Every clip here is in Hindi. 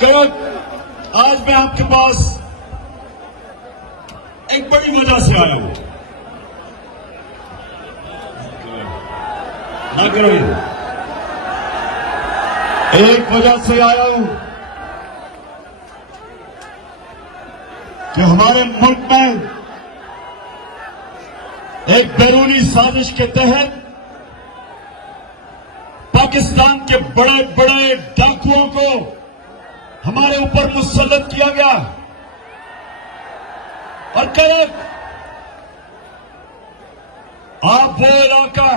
कल आज मैं आपके पास एक बड़ी वजह से आया हूं। ना करो ये। एक वजह से आया हूं कि हमारे मुल्क में एक बैरूनी साजिश के तहत पाकिस्तान के बड़े बड़े डाकुओं को हमारे ऊपर मुसल्लत किया गया। और कल आप वो इलाका,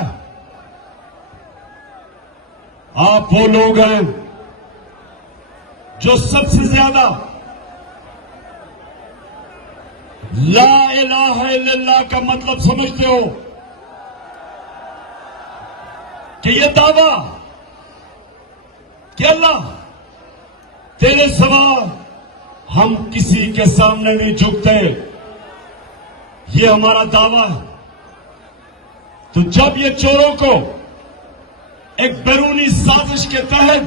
आप वो लोग हैं जो सबसे ज्यादा ला इलाहा इल्लल्लाह का मतलब समझते हो कि ये दावा कि अल्लाह तेरे सिवा हम किसी के सामने नहीं झुकते, ये हमारा दावा है। तो जब ये चोरों को एक बैरूनी साजिश के तहत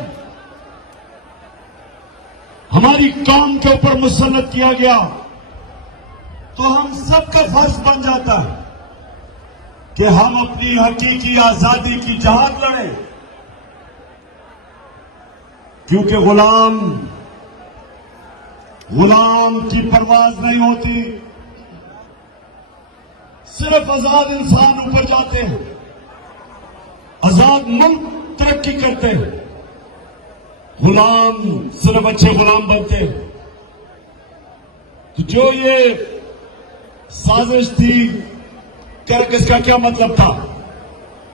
हमारी कौम के ऊपर मुसल्लत किया गया, तो हम सबका फर्ज बन जाता है कि हम अपनी हकीकी आजादी की जहाद लड़ें। क्योंकि गुलाम की परवाज नहीं होती, सिर्फ आजाद इंसान ऊपर जाते हैं, आजाद मुल्क तरक्की करते हैं, गुलाम सिर्फ अच्छे गुलाम बनते हैं। तो जो ये साजिश थी, कर इसका क्या मतलब था?